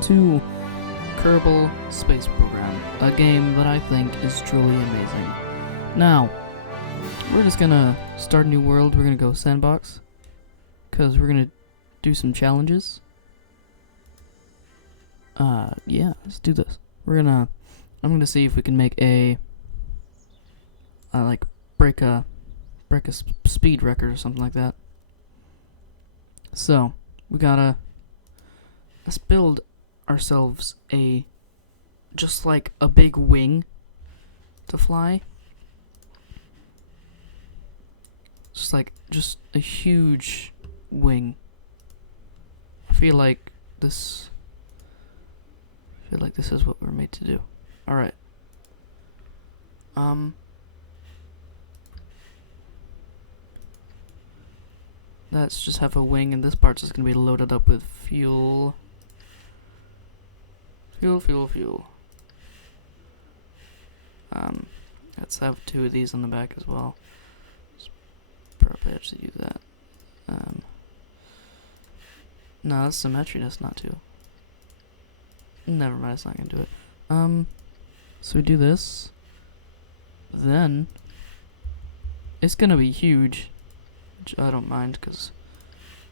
welcome to Kerbal Space Program, a game that I think is truly amazing. Now, we're just gonna start a new world. We're gonna go sandbox, because we're gonna do some challenges. Yeah, let's do this. I'm gonna see if we can make break a speed record or something like that. So, let's build ourselves just like a big wing to fly. Just a huge wing. I feel like this is what we're made to do. Alright. Let's just have a wing, and this part's just gonna be loaded up with fuel. Fuel. Let's have 2 of these on the back as well. Probably actually use that. No, that's symmetry, that's not 2. Never mind, it's not gonna do it. So we do this. Then, it's gonna be huge. Which I don't mind, because,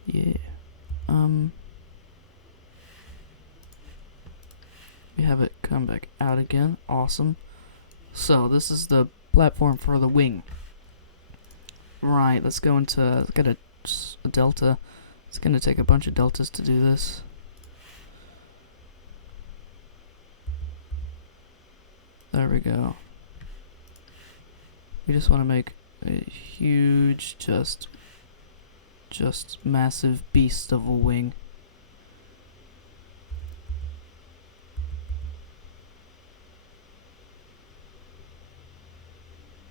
yeah. We have it come back out again. Awesome. So, this is the platform for the wing. Right, let's go into, let's get a delta. It's gonna take a bunch of deltas to do this. There we go. We just want to make a huge, just massive beast of a wing.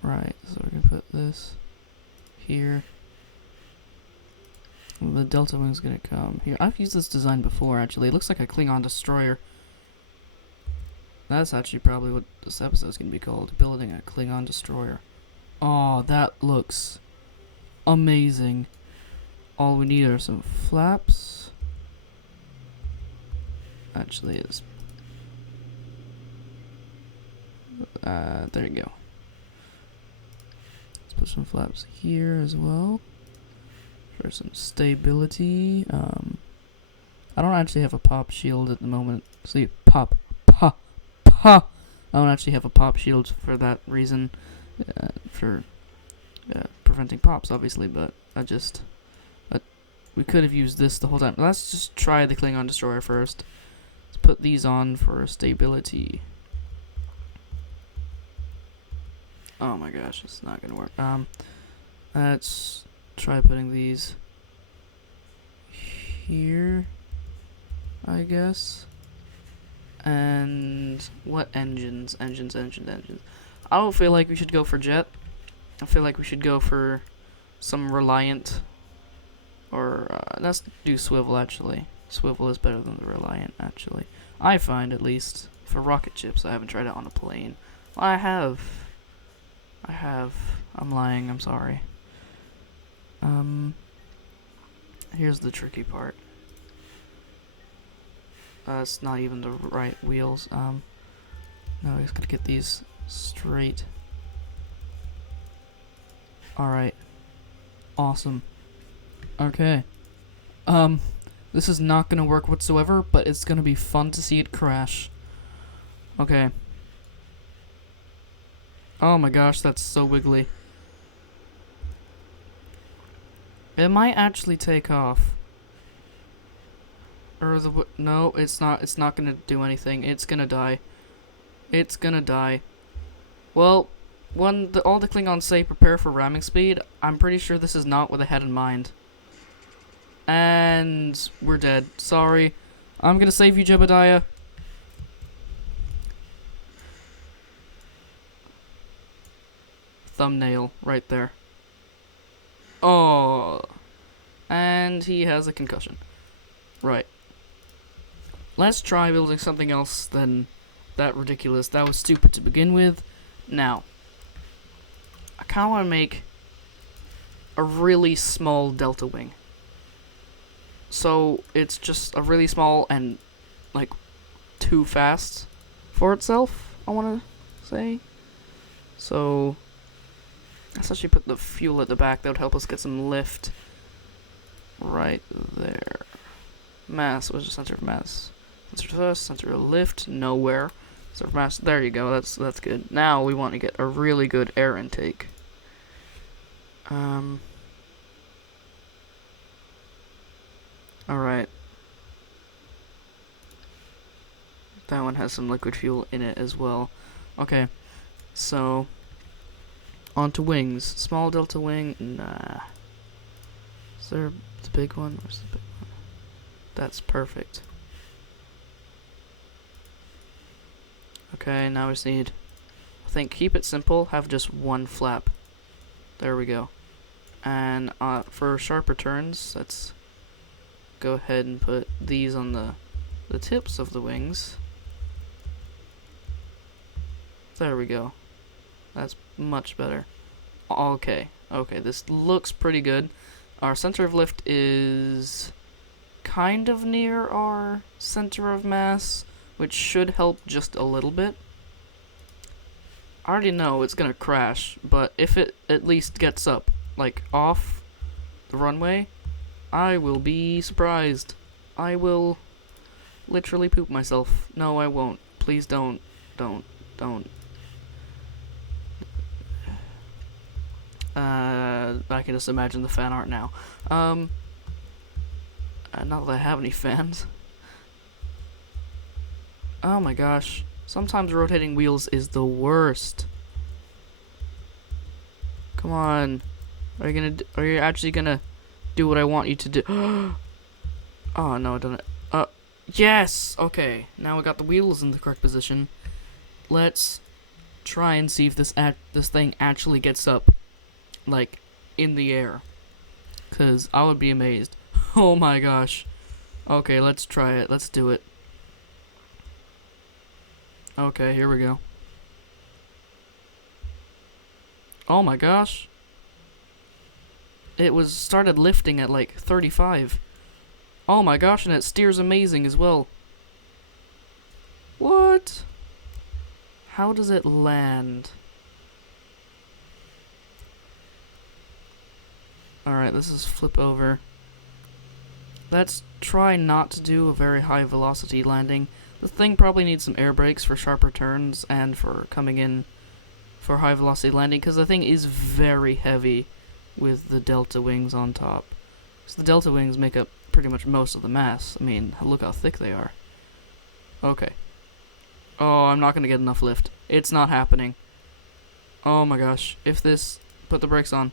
Right, so we're gonna put this here. The delta wing's gonna come here. I've used this design before, actually. It looks like a Klingon destroyer. That's actually probably what this episode's gonna be called. Building a Klingon destroyer. Oh, that looks amazing. All we need are some flaps. Actually, it's there you go. Let's put some flaps here as well for some stability. I don't actually have a pop shield at the moment. See, pop. I don't actually have a pop shield for that reason, for preventing pops, obviously, but we could have used this the whole time. Let's just try the Klingon destroyer first. Let's put these on for stability. Oh my gosh, it's not gonna work. Let's try putting these here, I guess. And what engines? Engines. I don't feel like we should go for jet. I feel like we should go for some Reliant. Or, let's do swivel, actually. Swivel is better than the Reliant, actually. I find, at least. For rocket ships, I haven't tried it on a plane. Well, I have. I'm lying, I'm sorry. Here's the tricky part. It's not even the right wheels. No, I just gotta get these straight. Alright. Awesome. Okay. This is not gonna work whatsoever, but it's gonna be fun to see it crash. Okay. Oh my gosh, that's so wiggly. It might actually take off. Or no, it's not gonna do anything. It's gonna die. It's gonna die. Well, when all the Klingons say prepare for ramming speed, I'm pretty sure this is not what they had in mind. And we're dead. Sorry. I'm gonna save you, Jebediah. Thumbnail right there. Oh. And he has a concussion. Right. Let's try building something else than that ridiculous. That was stupid to begin with. Now, I kind of want to make a really small delta wing. So it's just a really small and like too fast for itself, I want to say. So let's actually put the fuel at the back. That would help us get some lift. Right there. Mass. What's the center of mass? Center of thrust, center of lift, nowhere. Center of mass. There you go. That's good. Now we want to get a really good air intake. Alright. That one has some liquid fuel in it as well. Okay. So onto wings. Small delta wing. Nah. Is there the big one? Where's the big one? That's perfect. Okay, now we just need, I think, keep it simple, have just one flap. There we go. And for sharper turns, let's go ahead and put these on the tips of the wings. There we go. That's much better. Okay, this looks pretty good. Our center of lift is kind of near our center of mass, which should help just a little bit. I already know it's gonna crash, but if it at least gets up, like, off the runway, I will be surprised. I will literally poop myself. No, I won't. Please don't. Don't. I can just imagine the fan art now. Not that I have any fans. Oh my gosh. Sometimes rotating wheels is the worst. Come on. Are you actually gonna do what I want you to do? Oh no, I don't. Yes! Okay. Now we got the wheels in the correct position. Let's try and see if this thing actually gets up, like, in the air. 'Cause I would be amazed. Oh my gosh. Okay, let's try it. Let's do it. Okay, here we go. Oh my gosh. It started lifting at like 35. Oh my gosh, and it steers amazing as well. What? How does it land? Alright, this is flip over. Let's try not to do a very high velocity landing. The thing probably needs some air brakes for sharper turns and for coming in for high velocity landing, because the thing is very heavy with the delta wings on top. So the delta wings make up pretty much most of the mass. I mean, look how thick they are. Okay. Oh, I'm not gonna get enough lift. It's not happening. Oh my gosh. If this... Put the brakes on.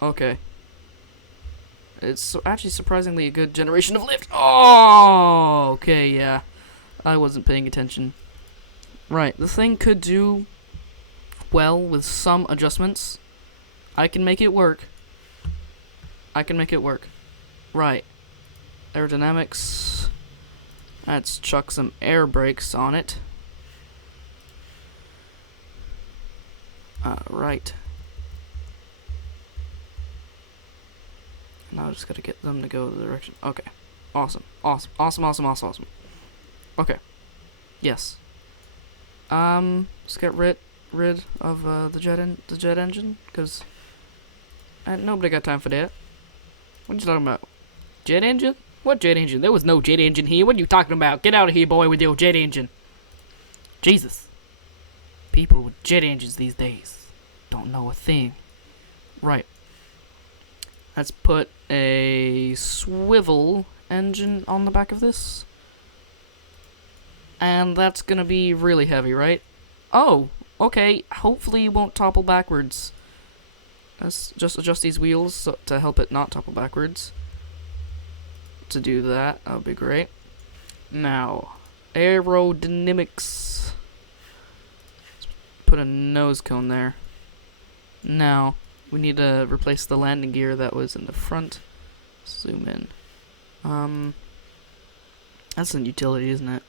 Okay. It's actually surprisingly a good generation of lift. Oh! Okay, yeah. I wasn't paying attention. Right, the thing could do well with some adjustments. I can make it work. Right. Aerodynamics. Let's chuck some air brakes on it. Right. Now I just gotta get them to go the direction. Okay. Awesome. Okay. Yes. Let's get rid of the jet engine, because nobody got time for that. What are you talking about? Jet engine? What jet engine? There was no jet engine here. What are you talking about? Get out of here, boy, with your jet engine. Jesus. People with jet engines these days don't know a thing. Right. Let's put a swivel engine on the back of this. And that's gonna be really heavy, right? Oh, okay. Hopefully it won't topple backwards. Let's just adjust these wheels to help it not topple backwards. To do that would be great. Now, aerodynamics. Let's put a nose cone there. Now, we need to replace the landing gear that was in the front. Zoom in. That's a utility, isn't it?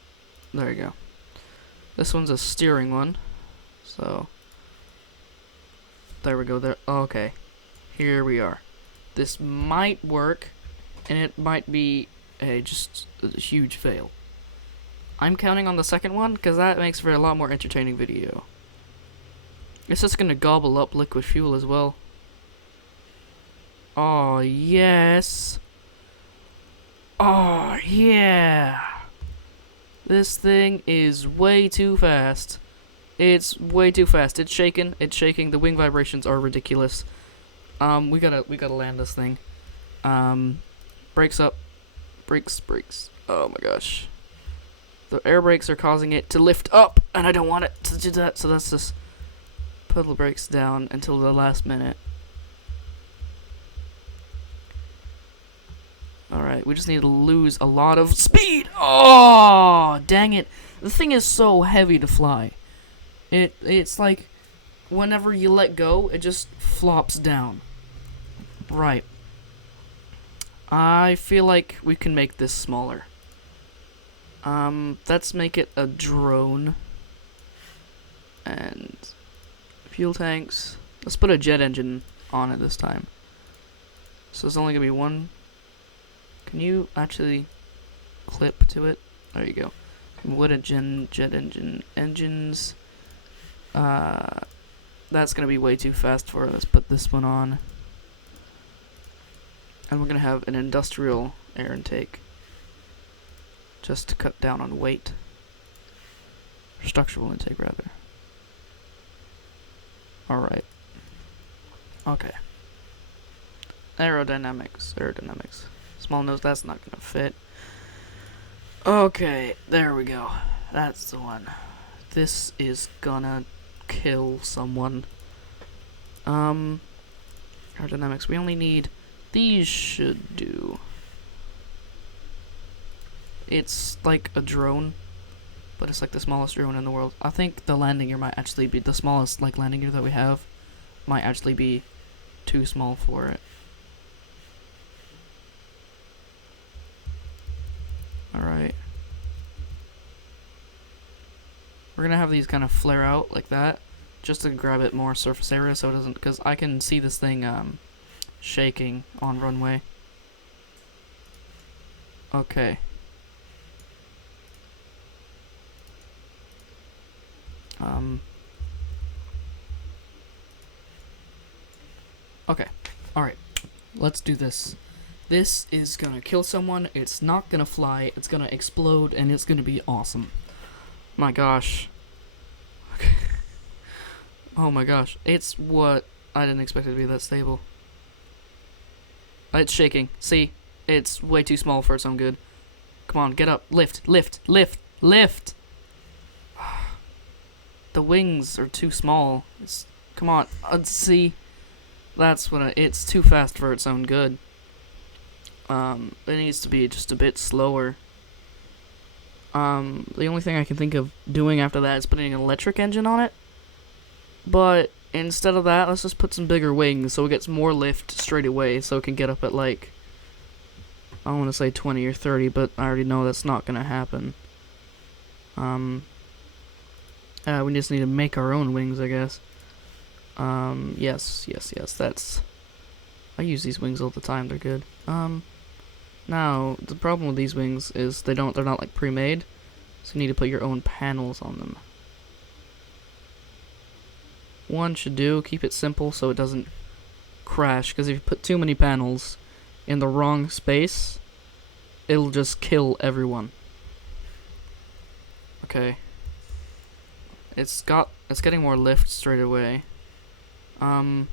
There you go. This one's a steering one. So, there we go. There. Okay. Here we are. This might work, and it might be just a huge fail. I'm counting on the second one because that makes for a lot more entertaining video. It's just gonna gobble up liquid fuel as well. Oh, yes. Oh, yeah. This thing is way too fast. It's way too fast. It's shaking. It's shaking. The wing vibrations are ridiculous. We gotta land this thing. Brakes up. Brakes. Oh my gosh. The air brakes are causing it to lift up, and I don't want it to do that, so let's just put the brakes down until the last minute. Alright, we just need to lose a lot of speed. Oh, dang it. The thing is so heavy to fly. It's like whenever you let go, it just flops down. Right. I feel like we can make this smaller. Let's make it a drone. And fuel tanks. Let's put a jet engine on it this time. So there's only gonna be one. Can you actually clip to it? There you go. What a jet engine. Engines. That's gonna be way too fast for us. Let's put this one on. And we're gonna have an industrial air intake. Just to cut down on weight. Structural intake, rather. Alright. Okay. Aerodynamics. Small nose, that's not gonna fit. Okay, there we go. That's the one. This is gonna kill someone. Aerodynamics, we only need... These should do. It's like a drone, but it's like the smallest drone in the world. I think the landing gear might actually be the smallest landing gear that we have. Might actually be too small for it. Alright. We're gonna have these kind of flare out like that, just to grab it more surface area so it doesn't, because I can see this thing shaking on runway. Okay. Okay. Alright. Let's do this. This is gonna kill someone, it's not gonna fly, it's gonna explode, and it's gonna be awesome. My gosh. Okay. Oh my gosh. It's what I didn't expect it to be that stable. It's shaking. See? It's way too small for its own good. Come on, get up. Lift. The wings are too small. Come on. See? That's what it's too fast for its own good. It needs to be just a bit slower. The only thing I can think of doing after that is putting an electric engine on it. But instead of that, let's just put some bigger wings so it gets more lift straight away, so it can get up at like, I want to say 20 or 30, but I already know that's not gonna happen. We just need to make our own wings, I guess. Yes, that's... I use these wings all the time, they're good. Now, the problem with these wings is they're not like pre-made, so you need to put your own panels on them. One should do, keep it simple so it doesn't crash, because if you put too many panels in the wrong space, it'll just kill everyone. Okay. It's getting more lift straight away. You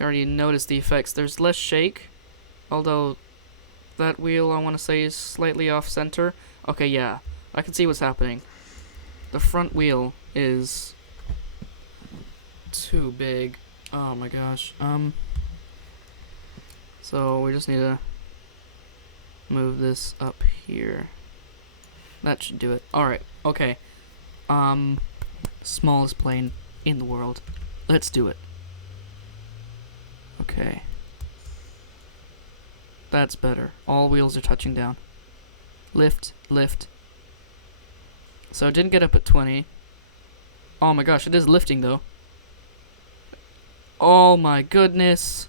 already noticed the effects. There's less shake, although that wheel I want to say is slightly off center. Okay, yeah, I can see what's happening. The front wheel is too big. Oh my gosh. So we just need to move this up here. That should do it. Alright, okay. Smallest plane in the world. Let's do it. Okay. That's better. All wheels are touching down. Lift. So it didn't get up at 20. Oh my gosh, it is lifting though. Oh my goodness.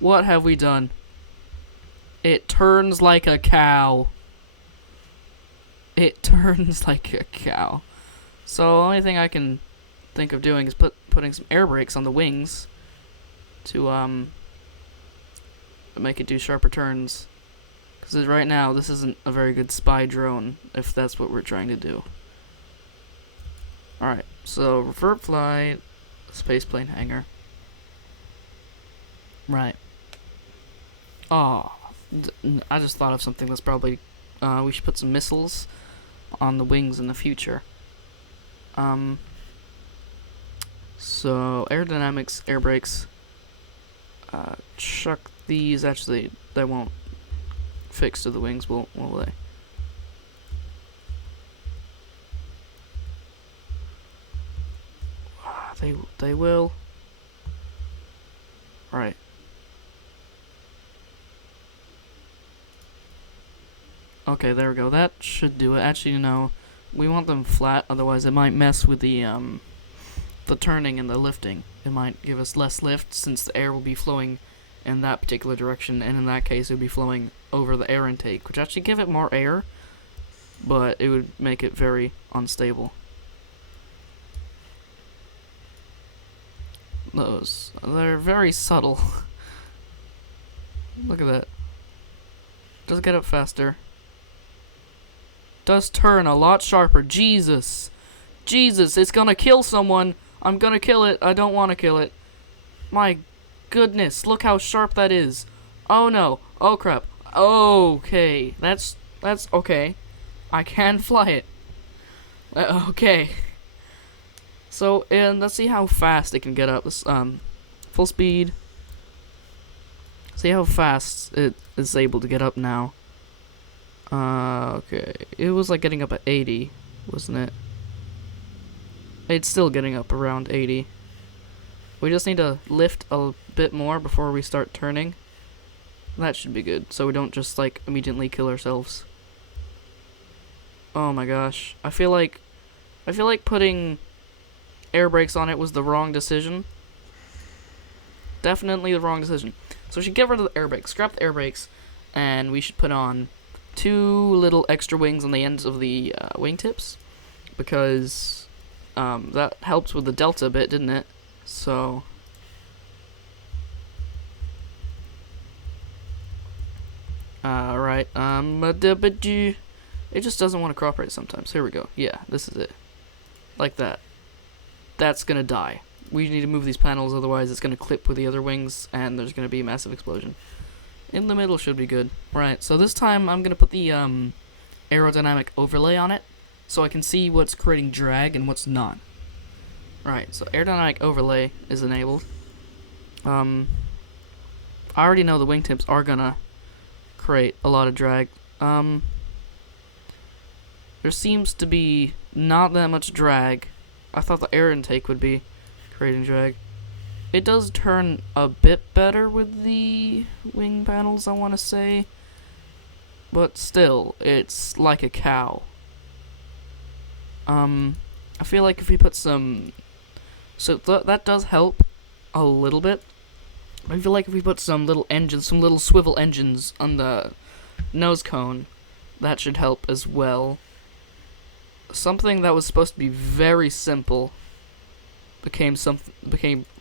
What have we done? It turns like a cow. it turns like a cow. So the only thing I can think of doing is putting some air brakes on the wings to make it do sharper turns. Because right now this isn't a very good spy drone if that's what we're trying to do. Alright, so revert flight, spaceplane hangar. Right. Oh, I just thought of something that's probably we should put some missiles on the wings in the future. So aerodynamics, air brakes. Chuck these. Actually, they won't fix to the wings, will they? They will. Right. Okay, there we go. That should do it. Actually, no, we want them flat. Otherwise, it might mess with the turning and the lifting. It might give us less lift since the air will be flowing in that particular direction, and in that case, it would be flowing over the air intake, which actually give it more air, but it would make it very unstable. They're very subtle. Look at that. Does get up faster. Does turn a lot sharper. Jesus, it's gonna kill someone. I'm gonna kill it. I don't want to kill it. My goodness, look how sharp that is. Oh no. Oh crap. Okay, that's okay. I can fly it. Okay. So, and let's see how fast it can get up. This full speed. See how fast it is able to get up now. Okay. It was like getting up at 80, wasn't it? It's still getting up around 80. We just need to lift a bit more before we start turning. That should be good, so we don't just like immediately kill ourselves. Oh my gosh. I feel like putting air brakes on it was the wrong decision. Definitely the wrong decision. So we should get rid of the air brakes, scrap the air brakes, and we should put on 2 little extra wings on the ends of the wingtips, because that helps with the delta a bit, didn't it? So right, it just doesn't want to cooperate sometimes. Here we go. Yeah, this is it. Like that. That's gonna die. We need to move these panels, otherwise it's gonna clip with the other wings, and there's gonna be a massive explosion. In the middle should be good. Right, so this time I'm gonna put the aerodynamic overlay on it, so I can see what's creating drag and what's not. Right, so aerodynamic overlay is enabled. I already know the wingtips are gonna create a lot of drag. There seems to be not that much drag. I thought the air intake would be creating drag. It does turn a bit better with the wing panels, I want to say. But still, it's like a cow. I feel like if we put some... So that does help a little bit. I feel like if we put some little engines, some little swivel engines on the nose cone, that should help as well. Something that was supposed to be very simple became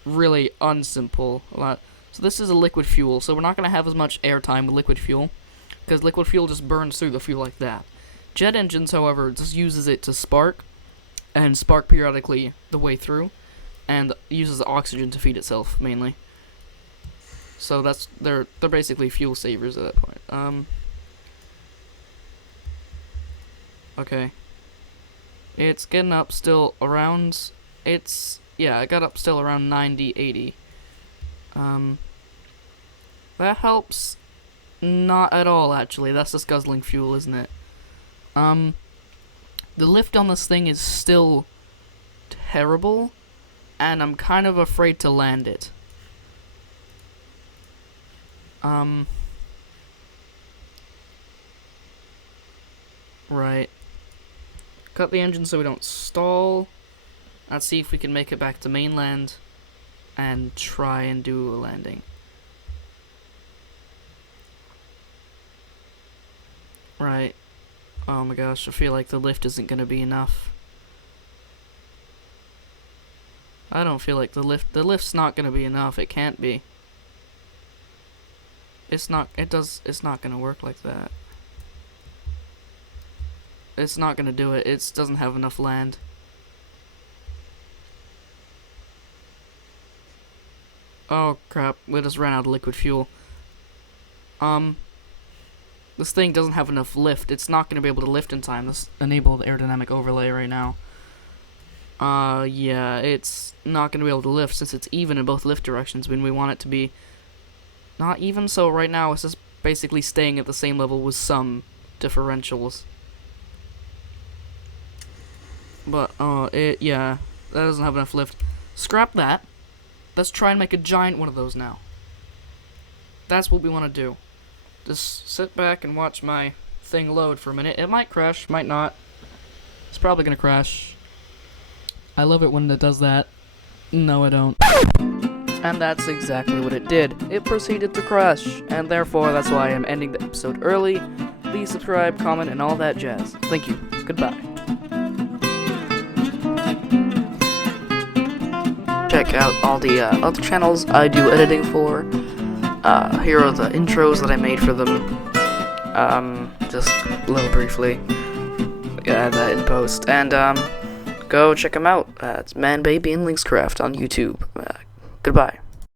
really unsimple a lot. So this is a liquid fuel, so we're not going to have as much airtime with liquid fuel, because liquid fuel just burns through the fuel like that. Jet engines, however, just uses it to spark, and spark periodically the way through, and uses the oxygen to feed itself, mainly. So that's they're basically fuel savers at that point. Okay. It's getting up still around... Yeah, it got up still around 90, 80. That helps not at all, actually. That's just guzzling fuel, isn't it? The lift on this thing is still terrible, and I'm kind of afraid to land it. Right. Cut the engine so we don't stall. Let's see if we can make it back to mainland and try and do a landing. Right. Oh my gosh, I feel like the lift isn't gonna be enough. I don't feel like the lift's not gonna be enough. It can't be. It's not gonna work like that. It's not gonna do it. It doesn't have enough land. Oh crap, we just ran out of liquid fuel. This thing doesn't have enough lift. It's not gonna be able to lift in time. Let's enable the aerodynamic overlay right now. Yeah, it's not gonna be able to lift since it's even in both lift directions when we want it to be not even, so right now it's just basically staying at the same level with some differentials. But, yeah, that doesn't have enough lift. Scrap that. Let's try and make a giant one of those now. That's what we want to do. Just sit back and watch my thing load for a minute. It might crash, might not. It's probably gonna crash. I love it when it does that. No, I don't. And that's exactly what it did. It proceeded to crash, and therefore that's why I'm ending the episode early. Please subscribe, comment, and all that jazz. Thank you. Goodbye. Check out all the other channels I do editing for. Here are the intros that I made for them. Just a little briefly. Add that in post. And, go check them out. It's Man Baby and Linkscraft on YouTube. Goodbye.